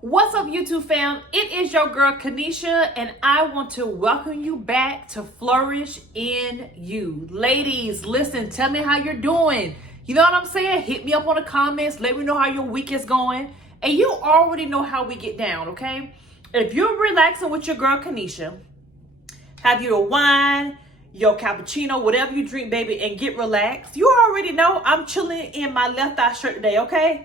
What's up, YouTube fam? It is your girl Kanisha, and I want to welcome you back to Flourish in You. Ladies, listen, tell me how you're doing. You know what I'm saying? Hit me up on the comments. Let me know how your week is going. And you already know how we get down, okay? If you're relaxing with your girl Kanisha, have your wine, your cappuccino, whatever you drink, baby, and get relaxed. You already know I'm chilling in my left eye shirt today, okay?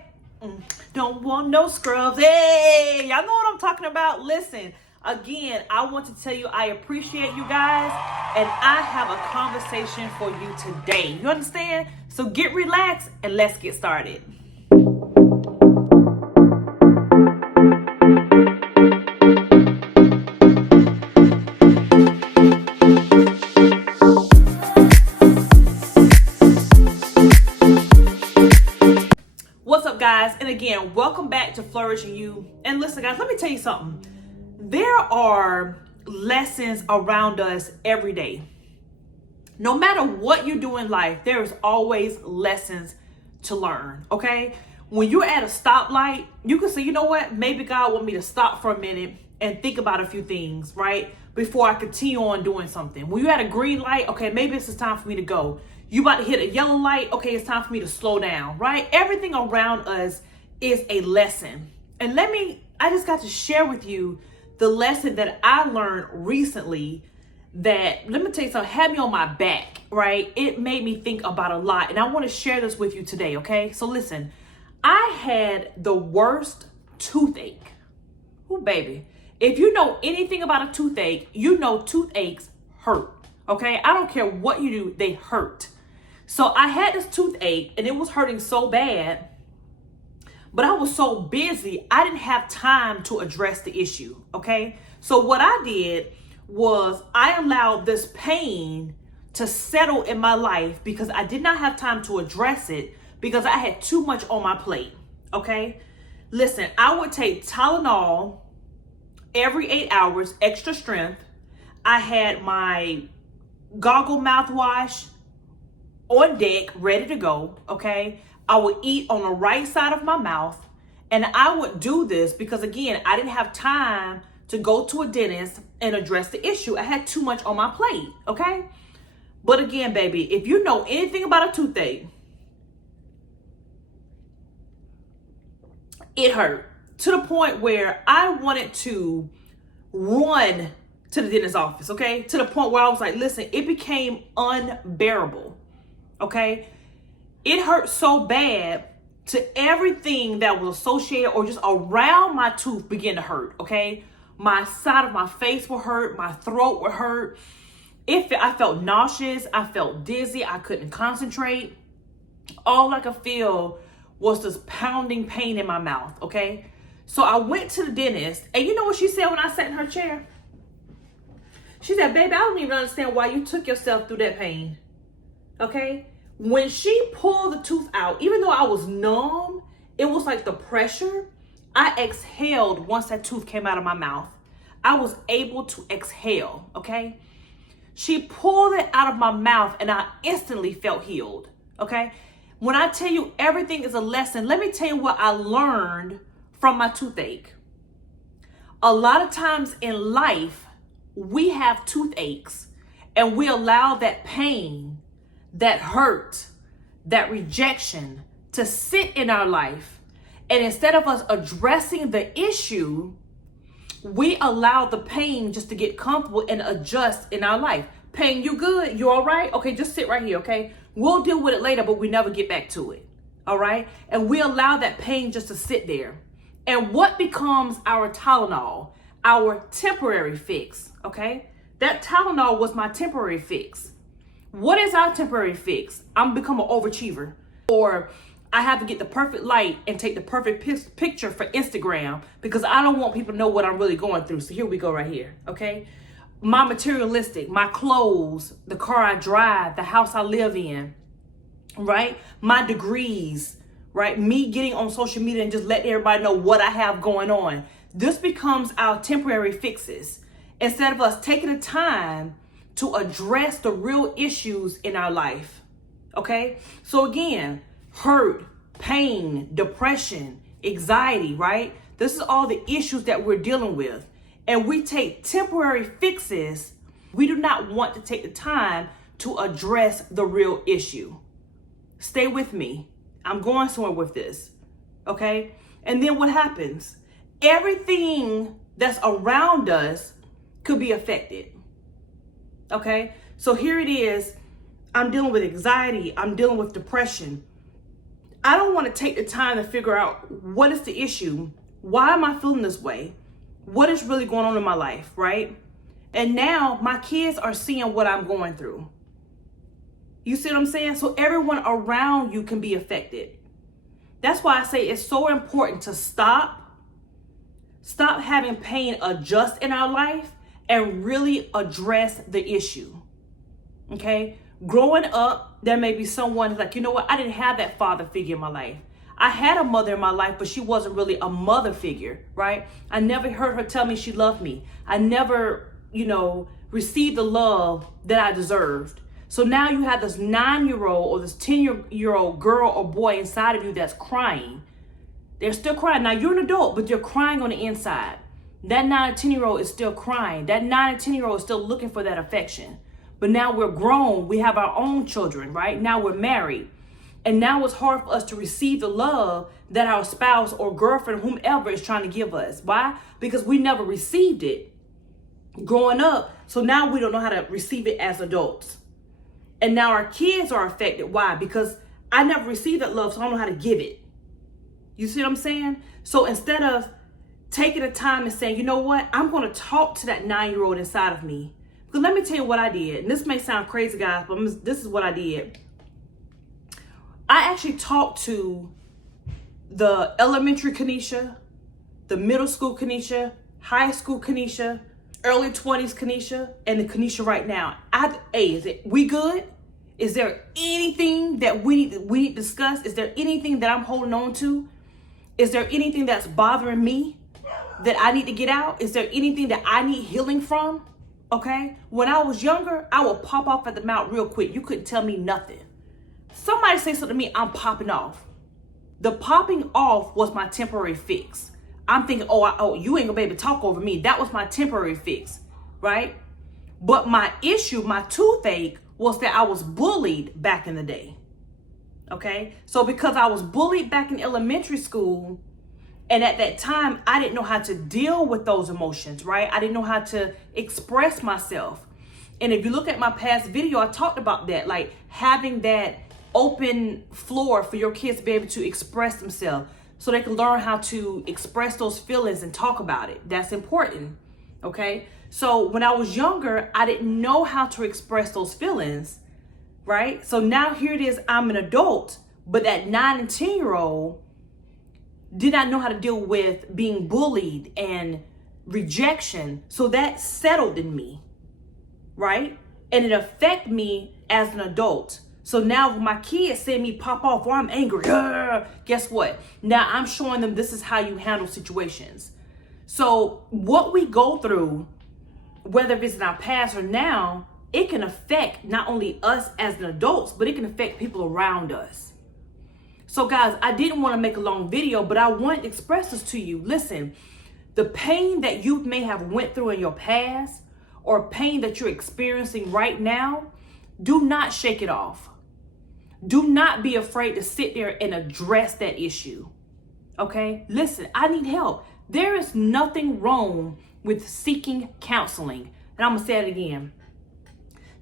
Don't want no scrubs. Hey, y'all know what I'm talking about. Listen, again, I want to tell you I appreciate you guys, and I have a conversation for you today. You understand? So get relaxed and let's get started. What's up, guys? And again, welcome back to Flourish in You. And listen, guys, let me tell you something. There are lessons around us every day. No matter what you do in life, there is always lessons to learn, okay? When you're at a stoplight, you can say, you know what? Maybe God want me to stop for a minute and think about a few things, right? Before I continue on doing something. When you're at a green light, okay, maybe it's time for me to go. You about to hit a yellow light, okay, it's time for me to slow down, right? Everything around us is a lesson. And I just got to share with you the lesson that I learned recently that, let me tell you something, had me on my back, right? It made me think about a lot. And I want to share this with you today, okay? So listen, I had the worst toothache. Ooh, baby. If you know anything about a toothache, you know toothaches hurt, okay? I don't care what you do, they hurt. So I had this toothache and it was hurting so bad, but I was so busy, I didn't have time to address the issue, okay? So what I did was I allowed this pain to settle in my life because I did not have time to address it because I had too much on my plate, okay? Listen, I would take Tylenol every 8 hours, extra strength. I had my goggle mouthwash on deck, ready to go, okay? I would eat on the right side of my mouth, and I would do this because, again, I didn't have time to go to a dentist and address the issue. I had too much on my plate, okay? But again, baby, if you know anything about a toothache, it hurt to the point where I wanted to run to the dentist's office, okay? To the point where I was like, listen, it became unbearable. Okay, it hurt so bad to everything that was associated or just around my tooth began to hurt. Okay, my side of my face would hurt, my throat would hurt. I felt nauseous, I felt dizzy, I couldn't concentrate. All I could feel was this pounding pain in my mouth. Okay, so I went to the dentist, and you know what she said when I sat in her chair? She said, "Baby, I don't even understand why you took yourself through that pain." Okay, when she pulled the tooth out, even though I was numb, it was like the pressure. I exhaled once that tooth came out of my mouth. I was able to exhale, okay? She pulled it out of my mouth and I instantly felt healed, okay? When I tell you everything is a lesson, let me tell you what I learned from my toothache. A lot of times in life, we have toothaches and we allow that pain, that hurt, that rejection to sit in our life. And instead of us addressing the issue, we allow the pain just to get comfortable and adjust in our life. Pain, you good? You all right? Okay, just sit right here, okay? We'll deal with it later, but we never get back to it, all right? And we allow that pain just to sit there. And what becomes our Tylenol? Our temporary fix, okay? That Tylenol was my temporary fix. What is our temporary fix? I'm becoming an overachiever, or I have to get the perfect light and take the perfect picture for Instagram because I don't want people to know what I'm really going through. So here we go right here, okay? My materialistic, my clothes, the car I drive, the house I live in, right? My degrees, right? Me getting on social media and just letting everybody know what I have going on. This becomes our temporary fixes instead of us taking the time to address the real issues in our life, okay? So again, hurt, pain, depression, anxiety, right? This is all the issues that we're dealing with. And we take temporary fixes. We do not want to take the time to address the real issue. Stay with me. I'm going somewhere with this. Okay? And then what happens? Everything that's around us could be affected. Okay? So here it is. I'm dealing with anxiety. I'm dealing with depression. I don't want to take the time to figure out what is the issue. Why am I feeling this way? What is really going on in my life, right? And now my kids are seeing what I'm going through. You see what I'm saying? So everyone around you can be affected. That's why I say it's so important to stop having pain adjust in our life and really address the issue. Okay? Growing up, there may be someone who's like, you know what? I didn't have that father figure in my life. I had a mother in my life, but she wasn't really a mother figure, right? I never heard her tell me she loved me. I never, received the love that I deserved. So now you have this 9-year-old or this 10-year-old girl or boy inside of you that's crying. They're still crying. Now you're an adult, but you're crying on the inside. That 9 or 10-year-old is still crying. That 9 or 10-year-old is still looking for that affection. But now we're grown. We have our own children, right? Now we're married. And now it's hard for us to receive the love that our spouse or girlfriend, whomever, is trying to give us. Why? Because we never received it growing up. So now we don't know how to receive it as adults. And now our kids are affected. Why? Because I never received that love, so I don't know how to give it. You see what I'm saying? So instead of taking the time and saying, you know what? I'm going to talk to that 9-year-old inside of me. Because let me tell you what I did. And this may sound crazy, guys, but this is what I did. I actually talked to the elementary Kanisha, the middle school Kanisha, high school Kanisha, early 20s Kanisha, and the Kanisha right now. We good? Is there anything that we need to discuss? Is there anything that I'm holding on to? Is there anything that's bothering me that I need to get out? Is there anything that I need healing from? Okay? When I was younger, I would pop off at the mouth real quick. You couldn't tell me nothing. Somebody say something to me, I'm popping off. The popping off was my temporary fix. I'm thinking, you ain't gonna be able to talk over me. That was my temporary fix, right? But my issue, my toothache, was that I was bullied back in the day, okay? So because I was bullied back in elementary school, and at that time, I didn't know how to deal with those emotions, right? I didn't know how to express myself. And if you look at my past video, I talked about that, like having that open floor for your kids to be able to express themselves so they can learn how to express those feelings and talk about it. That's important, okay? So when I was younger, I didn't know how to express those feelings, right? So now here it is, I'm an adult, but that 9 and 10-year-old did not know how to deal with being bullied and rejection. So that settled in me, right? And it affected me as an adult. So now when my kids see me pop off or I'm angry, guess what? Now I'm showing them this is how you handle situations. So what we go through, whether it's in our past or now, it can affect not only us as an adults, but it can affect people around us. So guys, I didn't want to make a long video, but I wanted to express this to you. Listen, the pain that you may have went through in your past or pain that you're experiencing right now, do not shake it off. Do not be afraid to sit there and address that issue. Okay? Listen, I need help. There is nothing wrong with seeking counseling. And I'm going to say it again.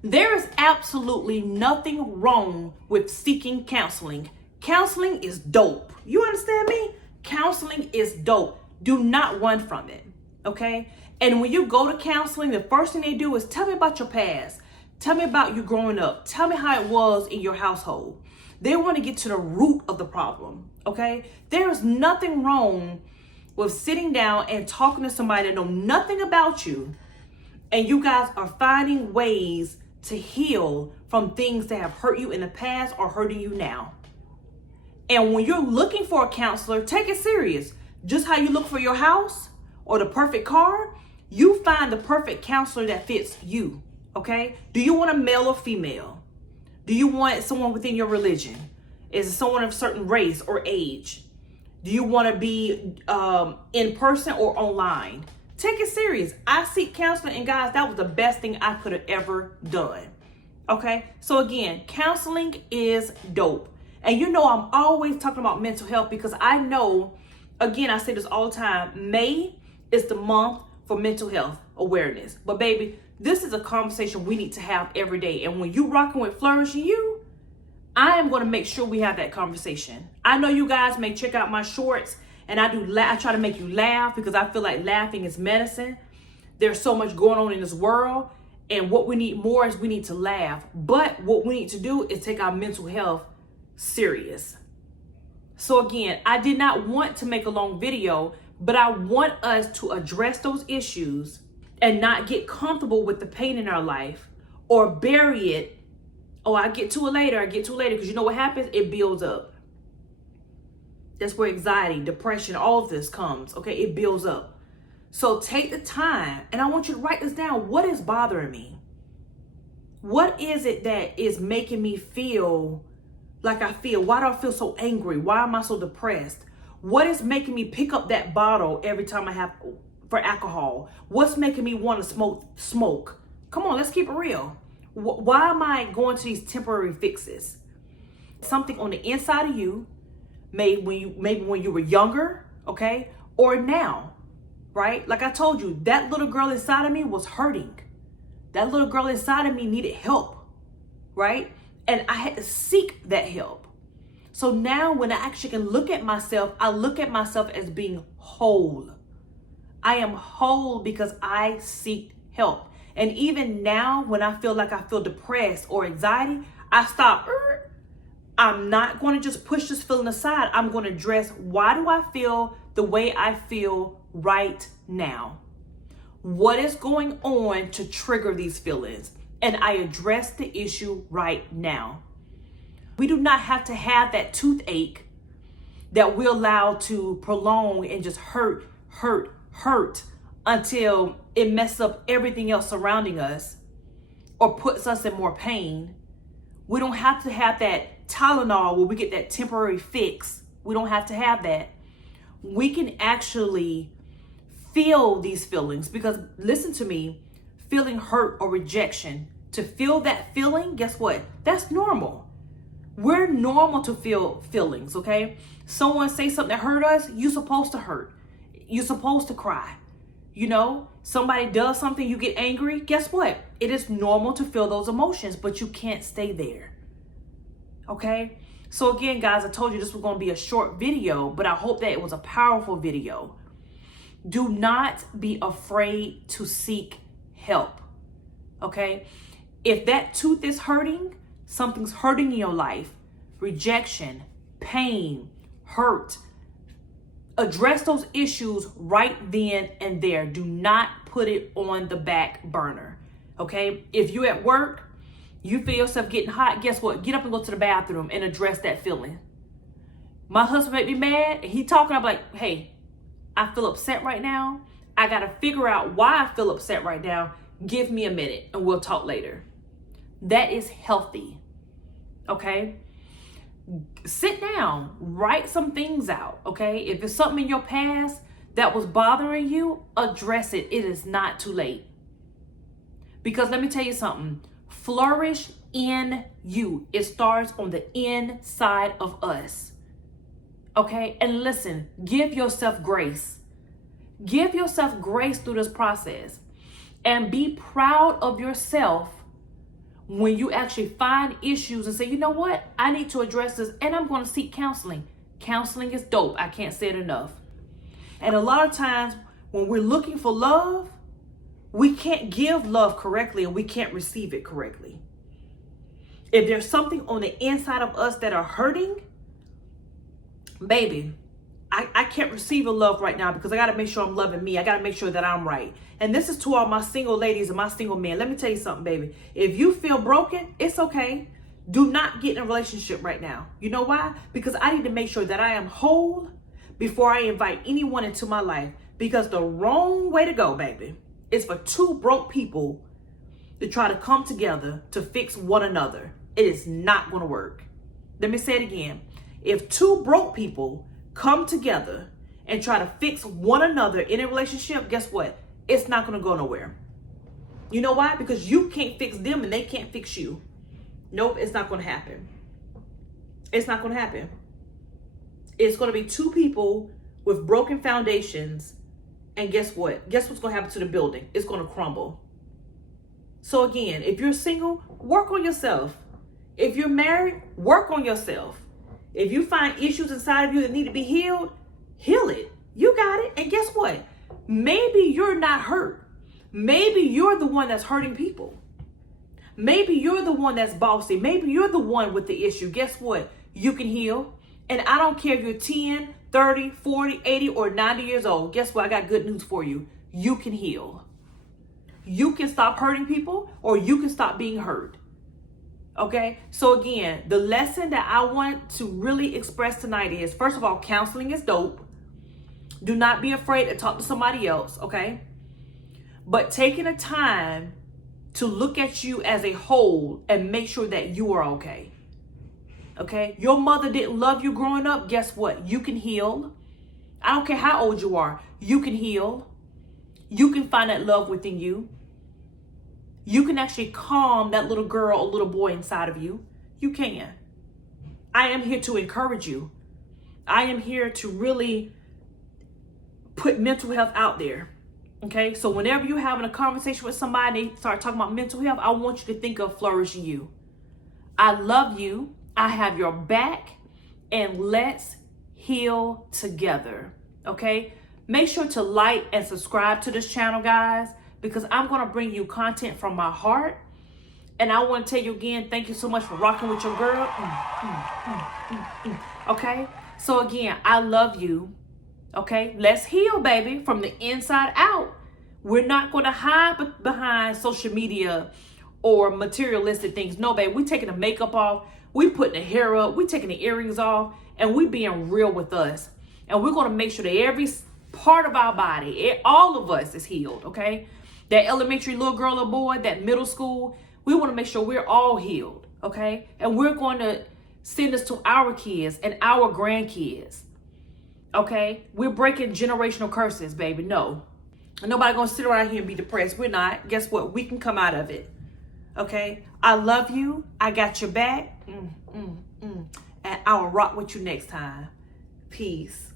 There is absolutely nothing wrong with seeking counseling. Counseling is dope. You understand me? Counseling is dope. Do not run from it. Okay? And when you go to counseling, the first thing they do is tell me about your past. Tell me about you growing up. Tell me how it was in your household. They want to get to the root of the problem, okay? There is nothing wrong with sitting down and talking to somebody that know nothing about you, and you guys are finding ways to heal from things that have hurt you in the past or hurting you now. And when you're looking for a counselor, take it serious. Just how you look for your house or the perfect car, you find the perfect counselor that fits you. Okay? Do you want a male or female? Do you want someone within your religion? Is it someone of a certain race or age? Do you want to be in person or online? Take it serious. I seek counseling, and guys, that was the best thing I could have ever done. Okay, so again, counseling is dope. And you know, I'm always talking about mental health because I know, again, I say this all the time, May is the month for mental health awareness. But baby, this is a conversation we need to have every day. And when you rocking with Flourish You, I am going to make sure we have that conversation. I know you guys may check out my shorts, and I try to make you laugh because I feel like laughing is medicine. There's so much going on in this world, and what we need more is we need to laugh. But what we need to do is take our mental health serious. So again, I did not want to make a long video, but I want us to address those issues and not get comfortable with the pain in our life or bury it. Oh, I get to it later, because you know what happens? It builds up. That's where anxiety, depression, all of this comes, okay? It builds up. So take the time, and I want you to write this down. What is bothering me? What is it that is making me feel like I feel? Why do I feel so angry? Why am I so depressed? What is making me pick up that bottle every time I have for alcohol? What's making me want to smoke? Come on, let's keep it real. Why am I going to these temporary fixes? Something on the inside of you, maybe when you were younger, okay? Or now, right? Like I told you, that little girl inside of me was hurting. That little girl inside of me needed help, right? And I had to seek that help. So now when I actually can look at myself, I look at myself as being whole. I am whole because I seek help. And even now when I feel like I feel depressed or anxiety, I stop. I'm not going to just push this feeling aside. I'm going to address, why do I feel the way I feel right now? What is going on to trigger these feelings? And I address the issue right now. We do not have to have that toothache that we allow to prolong and just hurt until it messes up everything else surrounding us or puts us in more pain. We don't have to have that Tylenol where we get that temporary fix. We don't have to have that. We can actually feel these feelings, because listen to me, feeling hurt or rejection, to feel that feeling, guess what? That's normal. We're normal to feel feelings, okay? Someone say something that hurt us, you're supposed to hurt. You're supposed to cry. You know, somebody does something, you get angry. Guess what? It is normal to feel those emotions, but you can't stay there. Okay? So again, guys, I told you this was going to be a short video, but I hope that it was a powerful video. Do not be afraid to seek help. Okay? If that tooth is hurting, something's hurting in your life, rejection, pain, hurt, address those issues right then and there. Do not put it on the back burner. Okay? If you're at work, you feel yourself getting hot, guess what? Get up and go to the bathroom and address that feeling. My husband made me mad. He talking, I'm like, hey, I feel upset right now. I got to figure out why I feel upset right now. Give me a minute and we'll talk later. That is healthy. Okay? Sit down, write some things out, okay? If it's something in your past that was bothering you, address it. It is not too late. Because let me tell you something, flourish in you. It starts on the inside of us, okay? And listen, give yourself grace. Give yourself grace through this process, and be proud of yourself when you actually find issues and say, you know what, I need to address this and I'm going to seek counseling. Counseling is dope. I can't say it enough. And a lot of times when we're looking for love, we can't give love correctly and we can't receive it correctly. If there's something on the inside of us that are hurting, baby, I can't receive a love right now because I got to make sure I'm loving me. I got to make sure that I'm right. And this is to all my single ladies and my single men. Let me tell you something, baby. If you feel broken, it's okay. Do not get in a relationship right now. You know why? Because I need to make sure that I am whole before I invite anyone into my life. Because the wrong way to go, baby, is for two broke people to try to come together to fix one another. It is not going to work. Let me say it again. If two broke people come together and try to fix one another in a relationship, guess what? It's not going to go nowhere. You know why? Because you can't fix them and they can't fix you. Nope, it's not going to happen. It's not going to happen. It's going to be two people with broken foundations. And guess what? Guess what's going to happen to the building? It's going to crumble. So again, if you're single, work on yourself. If you're married, work on yourself. If you find issues inside of you that need to be healed, heal it. You got it. And guess what? Maybe you're not hurt. Maybe you're the one that's hurting people. Maybe you're the one that's bossy. Maybe you're the one with the issue. Guess what? You can heal. And I don't care if you're 10, 30, 40, 80, or 90 years old. Guess what? I got good news for you. You can heal. You can stop hurting people, or you can stop being hurt. Okay? So again, the lesson that I want to really express tonight is, first of all, counseling is dope. Do not be afraid to talk to somebody else, okay? But taking the time to look at you as a whole and make sure that you are okay. Okay? Your mother didn't love you growing up. Guess what? You can heal. I don't care how old you are. You can heal. You can find that love within you. You can actually calm that little girl or little boy inside of you. You can. I am here to encourage you. I am here to really put mental health out there. Okay? So whenever you're having a conversation with somebody, they start talking about mental health, I want you to think of Flourish You. I love you. I have your back. And let's heal together. Okay? Make sure to like and subscribe to this channel, guys, because I'm going to bring you content from my heart. And I want to tell you again, thank you so much for rocking with your girl. Okay? So again, I love you. Okay? Let's heal, baby, from the inside out. We're not going to hide behind social media or materialistic things. No, baby, we're taking the makeup off. We putting the hair up. We're taking the earrings off. And we being real with us. And we're going to make sure that every part of our body, all of us, is healed, okay? That elementary little girl or boy, that middle school, we want to make sure we're all healed, okay? And we're going to send this to our kids and our grandkids, okay? We're breaking generational curses, baby. No. Nobody going to sit around here and be depressed. We're not. Guess what? We can come out of it, okay? I love you. I got your back. And I will rock with you next time. Peace.